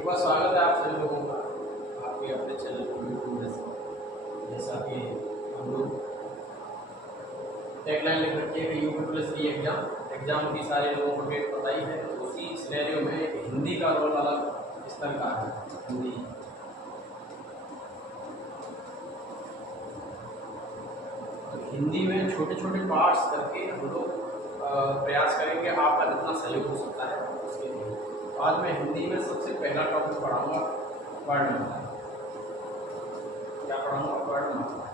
एक बार स्वागत है आप सभी लोगों का आपके अपने चैनल यूट्यूब में। जैसा कि हम लोग टैगलाइन लिख रखी है कि यूट्यूब एग्जाम की सारे लोगों को डेट पता ही है। तो उसी सिनेरियो में हिंदी का रोल अलग स्तर का है। हिंदी तो हिंदी में छोटे छोटे पार्ट्स करके हम लोग प्रयास करेंगे आपका जितना सहयोग हो सकता है उसके लिए। तो आज मैं हिंदी में सबसे पहला टॉपिक पढ़ाऊंगा वर्णमाला। क्या पढ़ाऊंगा? वर्णमाला।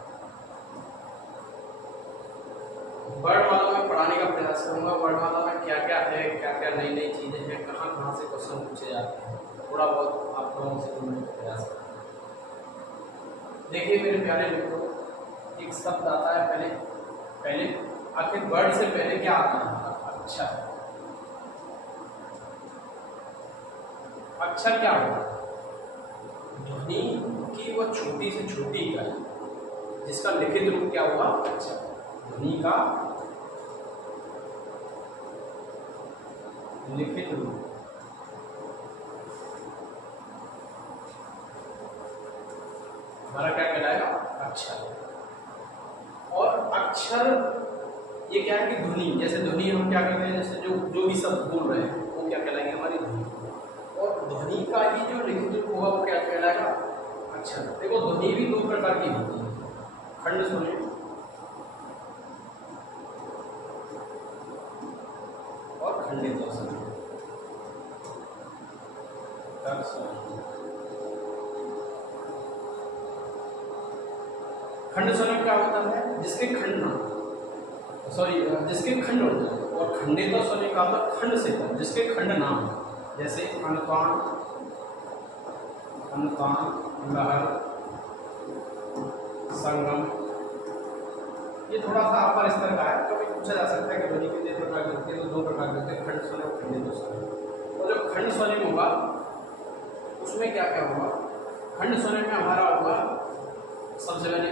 वर्णमाला में पढ़ाने का प्रयास करूंगा। वर्णमाला में क्या क्या है, क्या क्या नई नई चीजें हैं, कहाँ कहाँ से क्वेश्चन पूछे जाते हैं, थोड़ा बहुत आप लोगों से जुड़ने का प्रयास करूंगा। देखिए मेरे प्यारे मित्रों, एक शब्द आता है पहले आखिर वर्ड से पहले क्या आता है? अक्षर। अक्षर क्या होगा? ध्वनि की वो छोटी से छोटी इकाई जिसका लिखित रूप क्या हुआ? अक्षर। ध्वनि का लिखित रूप हमारा क्या कहलाएगा? अक्षर। और अक्षर ये क्या है कि ध्वनि, जैसे ध्वनि हम क्या कहते हैं, जैसे जो भी शब्द बोल रहे हैं वो क्या कहलाएंगे? हमारी ध्वनि। और ध्वनि का ही जो लिखित रूप होगा वो क्या कहलाएगा? अक्षर। देखो ध्वनि भी दो प्रकार की होती है, खंड ध्वनि और खंडित ध्वनि। खंड ध्वनि क्या होता है? जिसके खंड जिसके खंड हो जाए। और खंडित ध्वनि का मतलब खंड से कम, जिसके खंड ना हो। जैसे अनुतान, लहर, संगम। ये थोड़ा सा अपर स्तर का है। कभी पूछा जा सकता है कि ध्वनि कितने प्रकार की होती है? तो दो प्रकार के होते हैं, खंड ध्वनि और खंडित ध्वनि। और जो खंड ध्वनि होगा उसमें क्या क्या होगा? खंड ध्वनि में हमारा होगा सबसे पहले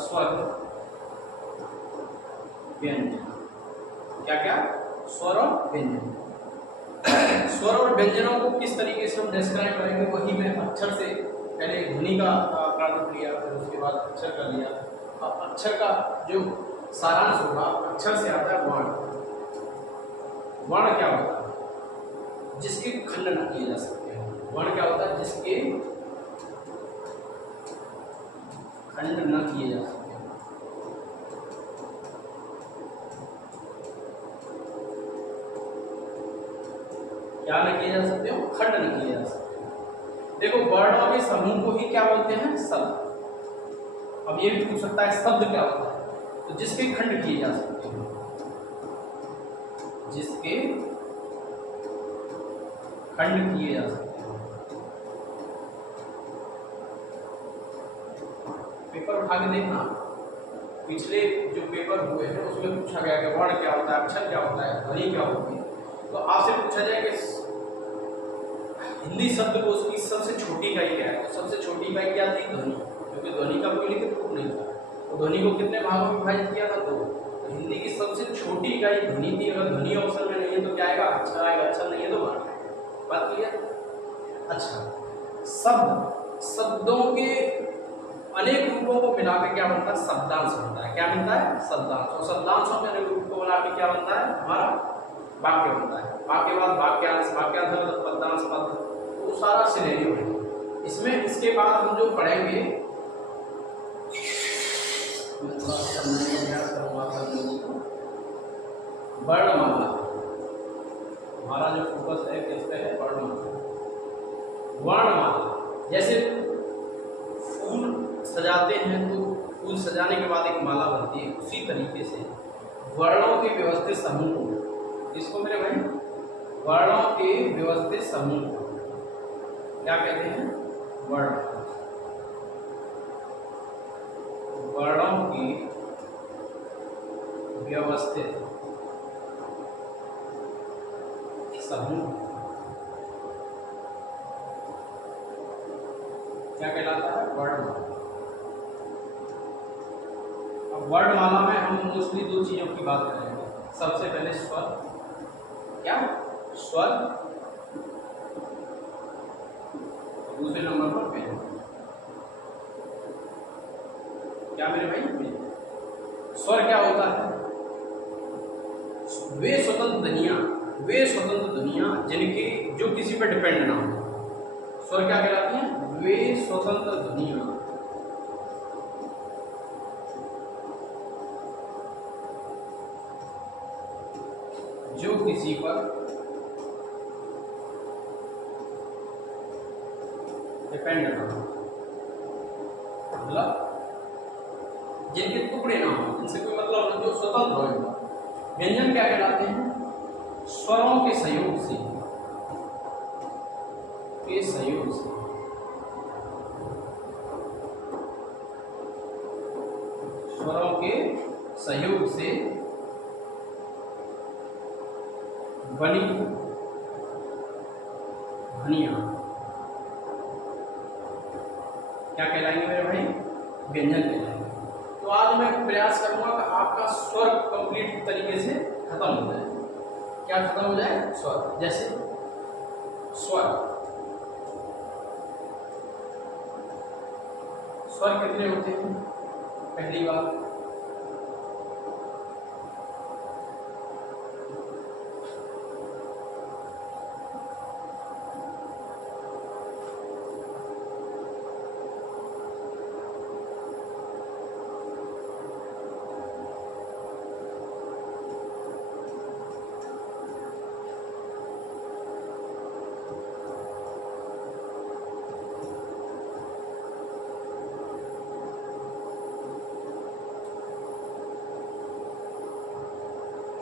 स्वर, व्यंजन। क्या क्या? स्वर और व्यंजन। स्वर और व्यंजनों को किस तरीके से हम डिस्क्राइब करेंगे, वही मैं अक्षर से पहले ध्वनि का प्रारंभ किया, फिर उसके बाद अक्षर का लिया। अब अक्षर का जो सारांश होगा, अक्षर से आता है वर्ण। वर्ण क्या होता है? जिसके खंड न किए जा सकते हैं। वर्ण क्या होता है? जिसके खंड न किए जा सकते। क्या न किए जा सकते हो? खंड न किए जा सकते। देखो वर्णों के समूह को ही क्या बोलते हैं? शब्द। अब ये भी पूछ सकता है शब्द क्या होता है? तो जिसके खंड किए जा सकते हैं, जिसके खंड किए जा सकते हैं। पेपर उठा के देखना, पिछले जो पेपर हुए हैं उसमें पूछा गया कि वर्ण क्या होता है, अक्षर क्या होता है, ध्वनि क्या होती है। तो आपसे पूछा जाए कि हिंदी शब्दकोश की सबसे छोटी इकाई क्या है? तो सबसे छोटी इकाई क्या थी? ध्वनि। क्योंकि ध्वनि का कोई लिखित रूप नहीं था। तो ध्वनि को कितने भागों में विभाजित किया था? दो। तो हिंदी की सबसे छोटी इकाई ध्वनि थी। अगर ध्वनि ऑप्शन में नहीं है तो क्या आएगा? अक्षर आएगा। अक्षर नहीं है तो वर्ण। बात क्लियर? अच्छा, शब्दों के अनेक रूपों को मिलाकर क्या बनता है? शब्दांश बनता है। क्या बनता है? शब्दांश। और शब्दांशों के अनेक रूप को मिलाकर क्या बनता है? हमारा वाक्य बनता है। वाक्य बाद वाक्यांश, वाक्यांश मतलब पदांश, पद। तो सारा सिनेरियो है इसमें। इसके बाद हम जो पढ़ेंगे, वर्णमाला। हमारा जो फोकस है किस पे है? वर्णमाला। वर्णमाला जैसे फूल सजाते हैं तो फूल सजाने के बाद एक माला बनती है, उसी तरीके से वर्णों के व्यवस्थित समूह, इसको मेरे भाई वर्णों के व्यवस्थित समूह क्या कहते हैं? वर्ण। वर्णों की व्यवस्थित समूह क्या कहलाता है? वर्णमाला। अब वर्णमाला में हम मोस्टली दो चीजों की बात करेंगे। सबसे पहले स्वर। क्या? स्वर दूसरे नंबर पर व्यंजन। क्या मेरे भाई, स्वर क्या होता है? वे स्वतंत्र ध्वनियां जिनके जो किसी पर डिपेंड ना हो, स्वर क्या कहलाती हैं? वे स्वतंत्र ध्वनियां जो किसी पर डिपेंड ना हो, मतलब जिनके टुकड़े ना हो, इनसे कोई मतलब नहीं, जो स्वतंत्र हो। व्यंजन क्या कहलाते हैं? स्वरों के सहयोग से स्वरों के सहयोग से बनी ध्वनियां क्या कहलाएंगे मेरे भाई? व्यंजन कहलाएंगे। तो आज मैं प्रयास करूंगा कि आपका स्वर कंप्लीट तरीके से खत्म हो जाए। क्या खत्म हो जाए? स्वर। जैसे स्वर कितने होते हैं? पहली बात,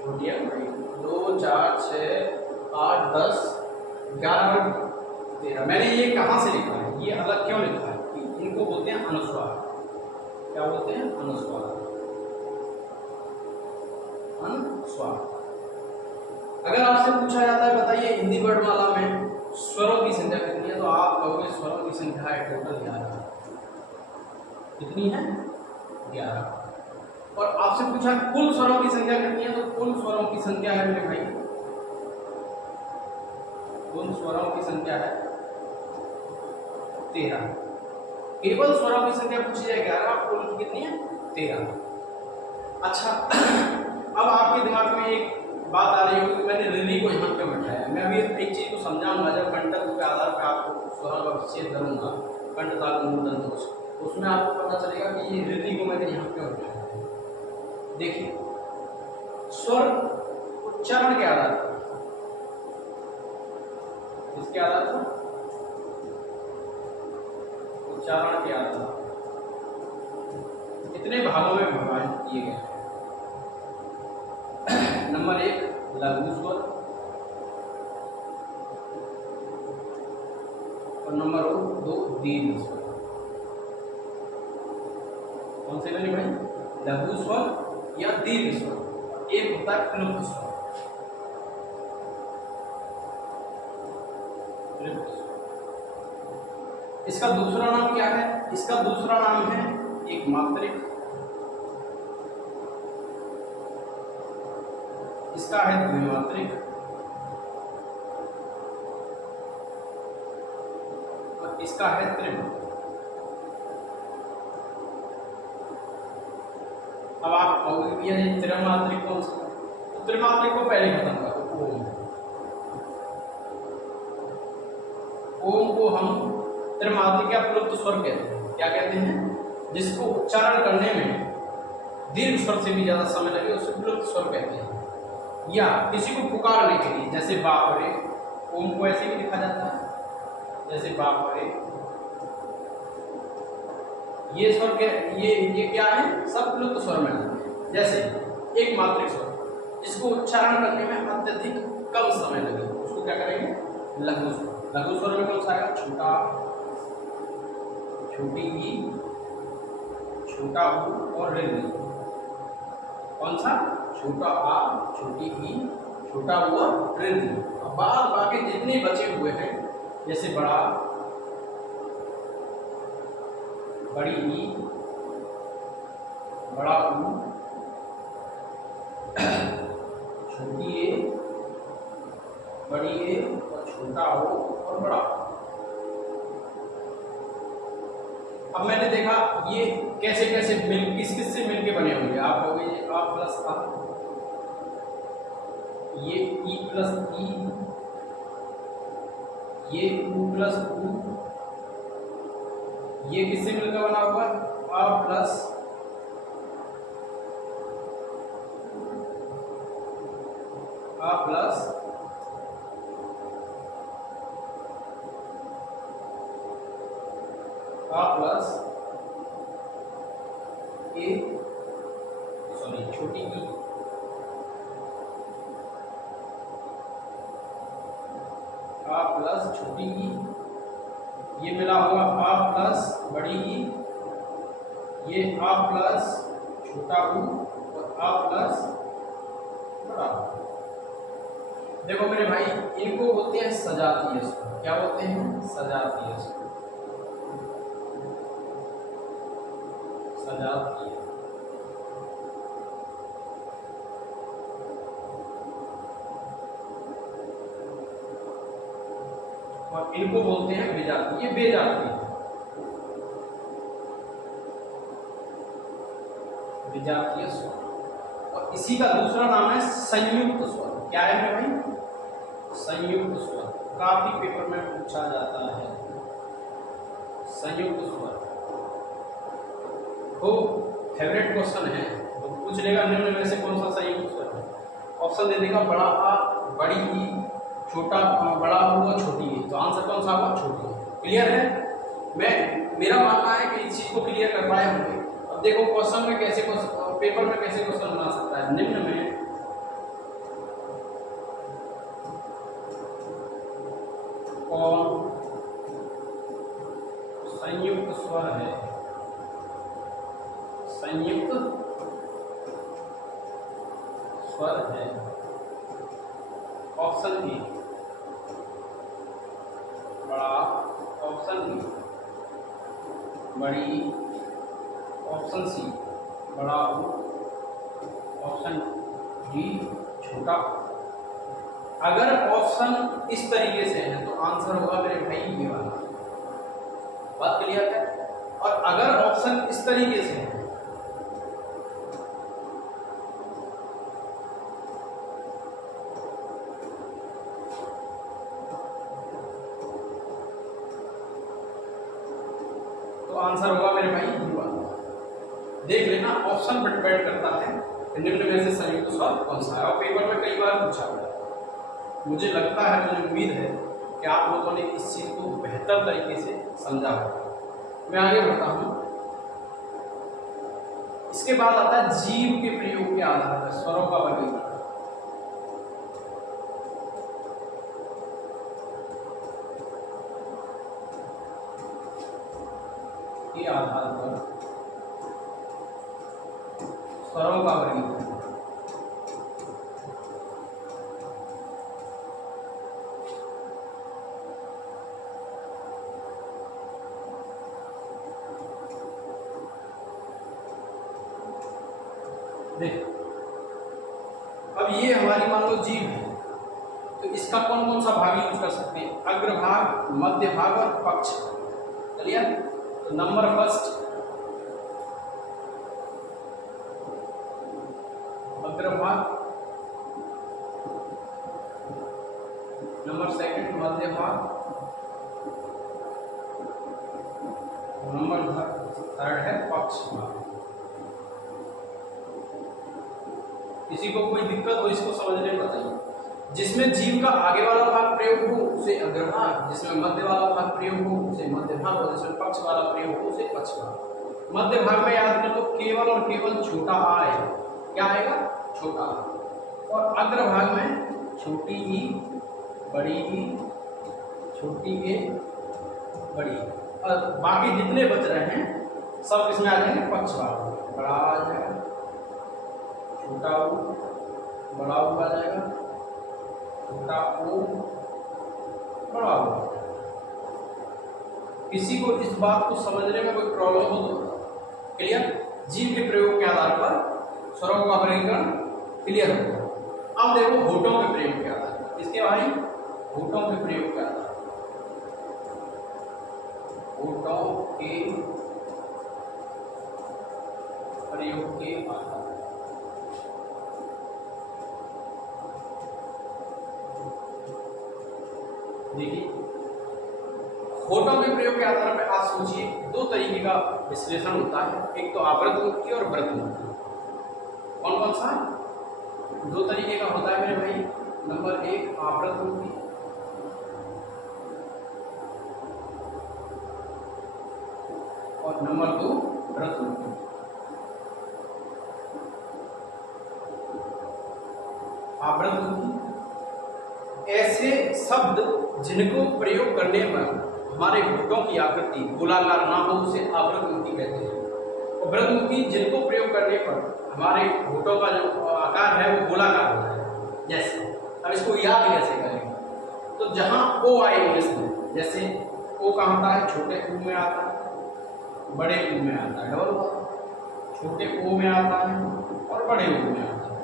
छोटिया 2 4 6 8 10 11 13। मैंने ये कहाँ से लिखा है? ये अलग क्यों लिखा है? कि इनको बोलते हैं अनुस्वार। क्या बोलते हैं? अनुस्वार। अगर आपसे पूछा जाता है बताइए हिंदी वर्णमाला में स्वरों की संख्या कितनी है, तो आप कहोगे स्वरों की संख्या है टोटल 11। कितनी है? 11। और आपसे पूछा कुल स्वरों की संख्या कितनी है, तो कुल स्वरों की संख्या है मेरे भाई, कुल स्वरों की संख्या है 13। केवल स्वरों की संख्या पूछी जाए 11, कुल कितनी है? 13। अच्छा, अब आपके दिमाग में एक बात आ रही होगी कि मैंने रिली को यहाँ पे बैठाया। मैं अभी एक चीज को समझाऊंगा, जब कंटक के आधार पर आपको स्वरों का विच्छेद करूंगा, कंठ ताल मूर्धन दोष, उसमें आपको पता चलेगा कि ये रिली को मैंने यहाँ पे बैठाया। देखिए, स्वर उच्चारण के आधार पर, किसके आधार पर? उच्चारण के आधार पर कितने भागों में विभाजित किए गए हैं? नंबर 1 लघु स्वर, और नंबर 2 दीर्घ स्वर। कौन से बने भाई? लघु स्वर या दीर्घ स्वर। एक होता है प्लुप्त स्वर। इसका दूसरा नाम क्या है? इसका दूसरा नाम है एक मात्रिक, इसका है द्विमात्रिक, और इसका है त्रिमात्रिक। अब आप कहोगे कि ये त्रिमात्रिक कौन सा? तो त्रिमात्रिक को पहले खत्म करो। ओम को हम त्रिमात्रिक या प्लुप्त स्वर कहते हैं। क्या कहते हैं? जिसको उच्चारण करने में दीर्घ स्वर से भी ज्यादा समय लगे उसे प्लुप्त स्वर कहते हैं। या किसी को पुकारने के लिए, जैसे बाप रे, ओम को ऐसे भी लिखा जाता है, जैसे बाप रे। ये स्वर के ये क्या है? सब प्लुप्त स्वर में आते हैं। जैसे एक मात्रिक स्वर जिसको उच्चारण करने में अत्यधिक कम समय लगे उसको क्या करेंगे? लघु स्वर। लघु स्वर में कौन सा आएगा? छोटा, छोटी ई, छोटा ऊ और ऋ। कौन सा? छोटा आ, छोटी ई, छोटा ऊ और ऋ। अब बाकी जितने बचे हुए हैं, जैसे बड़ा, बड़ी ई, बड़ा ऊ, छोटी ए, बड़ी ए और छोटा ओ और बड़ा। अब मैंने देखा ये कैसे कैसे किस किस से मिलके बने होंगे। आप कहोगे ये आ प्लस आ, ये ई प्लस ई, ये u प्लस u, ये किससे मिलकर बना होगा आ प्लस आ प्लस आ प्लस ए, सॉरी छोटी ई, आ प्लस छोटी ई, ये मिला होगा आ प्लस बड़ी ई, ये आ प्लस छोटा u और आ प्लस बड़ा u। देखो मेरे भाई, इनको बोलते हैं सजातीय स्वर। क्या बोलते हैं? सजातीय स्वर। सजातीय। और इनको बोलते हैं विजातीय। ये बेजातीय, विजातीय स्वर। और इसी का दूसरा नाम है संयुक्त स्वर। क्या है मेरे भाई? संयुक्त स्वर। काफी पेपर में पूछा जाता है संयुक्त स्वर। तो फेवरेट क्वेश्चन है, तो पूछ लेगा निम्न में से कौन सा संयुक्त स्वर है। ऑप्शन दे देगा बड़ा आ, बड़ी ई, छोटा बड़ा u और छोटी ई। तो आंसर कौन सा होगा? छोटी। क्लियर है? मेरा मानना है कि इस चीज को क्लियर कर पाए होंगे। अब देखो क्वेश्चन में कैसे पेपर में कैसे क्वेश्चन बना सकता है। निम्न में कौन संयुक्त स्वर है? संयुक्त स्वर है। ऑप्शन ए बड़ा, ऑप्शन बी बड़ी, ऑप्शन सी बड़ा u, ऑप्शन डी छोटा। अगर ऑप्शन इस तरीके से है तो आंसर होगा मेरे भाई ये वाला। बात क्लियर है? और अगर ऑप्शन इस तरीके से है तो आंसर होगा मेरे भाई ये वाला। देख लेना, ऑप्शन पर डिपेंड करता है निम्न में से संयुक्त स्वर कौन सा है। और पेपर में कई बार पूछा हुआ है। मुझे लगता है, मुझे उम्मीद है कि आप लोगों ने इस चीज को बेहतर तरीके से समझा होगा। मैं आगे बढ़ता हूं। इसके बाद आता है जीव के प्रयोग के आधार पर स्वरों का वर्गीकरण। के आधार पर स्वरों का वर्गीकरण। देखो, अब ये हमारी मान लो जीव है, तो इसका कौन कौन सा भाग यूज कर सकते हैं? अग्रभाग, मध्य भाग और पक्ष। क्लियर? तो नंबर फर्स्ट अग्रभाग, नंबर सेकंड मध्य भाग, नंबर थर्ड है पक्ष भाग। किसी को कोई दिक्कत हो इसको समझने में बताइए। जिसमें जीव का आगे वाला भाग प्रयोग हो उसे अग्रभाग, जिसमें मध्य वाला भाग प्रयोग हो उसे मध्य भाग, और जिसमें पक्ष वाला प्रयोग हो उसे पक्ष भाग। मध्य भाग में याद कर लो केवल और केवल छोटा आ आएगा। क्या आएगा? छोटा आ। और अग्रभाग में छोटी ई, बड़ी ई, छोटी ए, बड़ी ए। और बाकी जितने बच रहे हैं सब इसमें आ जाएंगे पक्ष भाग। बड़ा आ जाएगा, छोटा ऊ, बड़ा ऊ आ जाएगा, छोटा ऊ, बड़ा ऊ। किसी को इस बात को समझने में कोई प्रॉब्लम हो तो क्लियर? जीव के प्रयोग के आधार पर स्वरों का वर्गीकरण क्लियर होगा। अब देखो होठों के प्रयोग के आधार पर। इसके भाई होठों के प्रयोग के आधार पर, होठों के प्रयोग के आधार। देखिए होठों के प्रयोग के आधार पर आप सोचिए, दो तरीके का विश्लेषण होता है, एक तो आवृतमुखी और व्रतमुखी। कौन कौन सा? दो तरीके का होता है मेरे भाई। नंबर एक आवृतमुखी और नंबर दो व्रतमुखी। आवृतमुखी ऐसे शब्द जिनको प्रयोग करने पर हमारे होठों की आकृति गोलाकार ना हो उसे आवृतमुखी कहते हैं, और व्रतमुखी जिनको प्रयोग करने पर हमारे होठों का जो आकार है वो गोलाकार होता है। जैसे अब इसको याद कैसे करेंगे? तो जहां ओ आए इंग्लिश में, जैसे ओ कहाँ आता है? छोटे ओ में आता है, बड़े ओ में आता है, डबल ओ, छोटे ओ में आता है और बड़े ओ में आता है,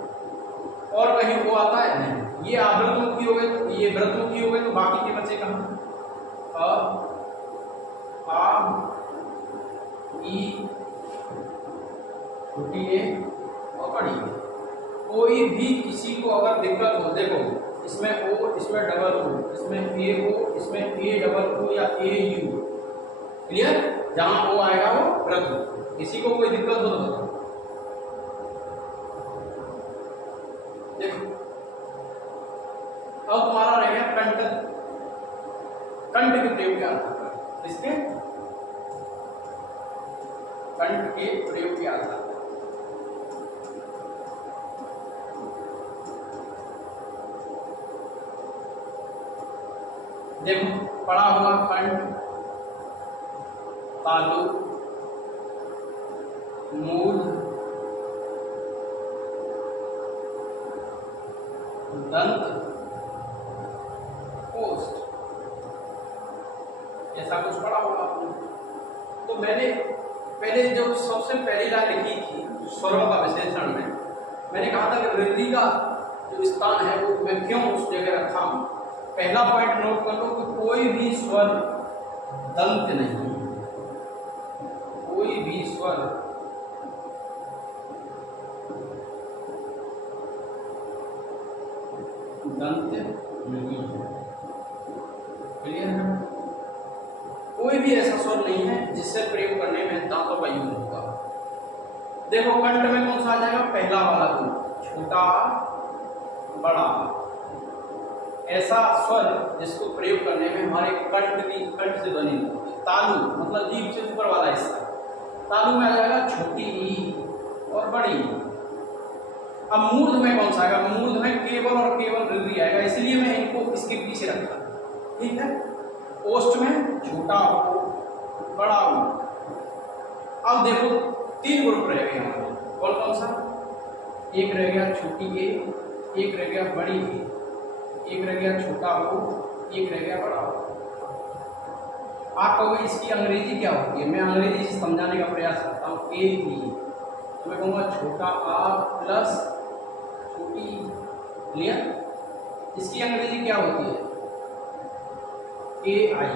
और कहीं ओ आता है नहीं। ये आवृतमुखी हो गए, तो ये व्रतमुखी हो गए, तो बाकी के बच्चे कहाँ? अ, आ, ई, छोटी ए और बड़ी ए। कोई भी किसी को अगर दिक्कत हो, देखो इसमें ओ, इसमें डबल ओ, इसमें ए ओ, इसमें ए डबल ओ या ए यू, क्लियर? जहां ओ आएगा वो व्रतमुखी। किसी को कोई दिक्कत हो तो बताओ। देखो अब तुम्हारा रह गया कंठ। कंठ के प्रयोग के आधार पर, इसके कंठ के प्रयोग के आधार पर देखो पढ़ा हुआ कंठ, तालु, मूल, दंत, ओष्ठ, ऐसा कुछ पढ़ा होगा आपने। तो मैंने पहले जो सबसे पहली लाइन लिखी थी स्वरों का विश्लेषण में, मैंने कहा था कि वृद्धि का जो स्थान है वो मैं क्यों उस जगह रखा हूं। पहला पॉइंट नोट कर लो कि कोई भी स्वर दंत नहीं, कोई भी स्वर दंत नहीं है, क्लियर है? कोई भी ऐसा स्वर नहीं है जिससे प्रयोग करने में दांतों का यूज होगा। देखो कंठ में कौन सा आ जाएगा? पहला वाला दो, छोटा बड़ा, ऐसा स्वर जिसको प्रयोग करने में हमारे कंठ से ध्वनि होती है। तालु मतलब जीभ से ऊपर वाला हिस्सा, तालु में आ जाएगा छोटी ई और बड़ी ई। अब मूर्ध में कौन सा आएगा? मूर्ध में केवल और केवल वृद्धि आएगा, इसलिए मैं इनको इसके पीछे रखा, ठीक है? ओष्ठ में छोटा ओ, बड़ा ओ। अब देखो तीन ग्रुप रह गए हमारे, कौन कौन सा? एक रह गया छोटी ए, एक रह गया बड़ी ए, एक रह गया छोटा ओ, एक रह गया बड़ा ओ। आप कहोगे इसकी अंग्रेजी क्या होती है? मैं अंग्रेजी से समझाने का प्रयास करता हूँ। ए ई, तो मैं कहूँगा छोटा आ प्लस छोटी, क्लियर? इसकी अंग्रेजी क्या होती है? ए आई,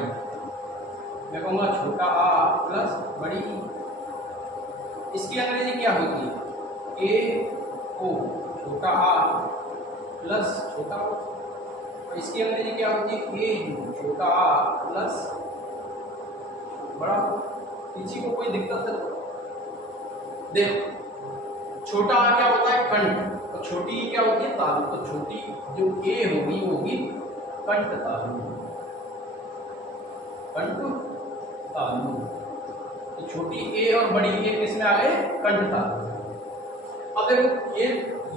मैं कहूँगा छोटा आ प्लस बड़ी। इसकी अंग्रेजी क्या होती है? ए ओ, छोटा आ प्लस छोटा ओ। और इसकी अंग्रेजी क्या होती है? ए यू, छोटा आ प्लस बड़ा ओ। किसी को कोई दिक्कत है? देखो छोटा आ क्या होता है? कंठ, और छोटी क्या होती है? तालु। तो छोटी जो ए होगी वो होगी कंठ तालु, कंठ तालु। तो छोटी ए और बड़ी ए किसमें आ गए? कंठ तालु। अब देखो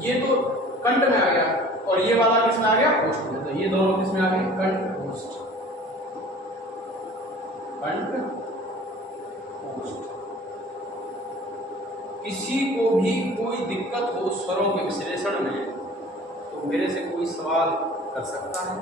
ये तो कंठ में आ गया और ये वाला किसमें आ गया? ओष्ठ में। तो ये दोनों किसमें आ गए? कंठ ओष्ठ, कंठ ओष्ठ। किसी को भी कोई दिक्कत हो स्वरों के विश्लेषण में तो मेरे से कोई सवाल कर सकता है।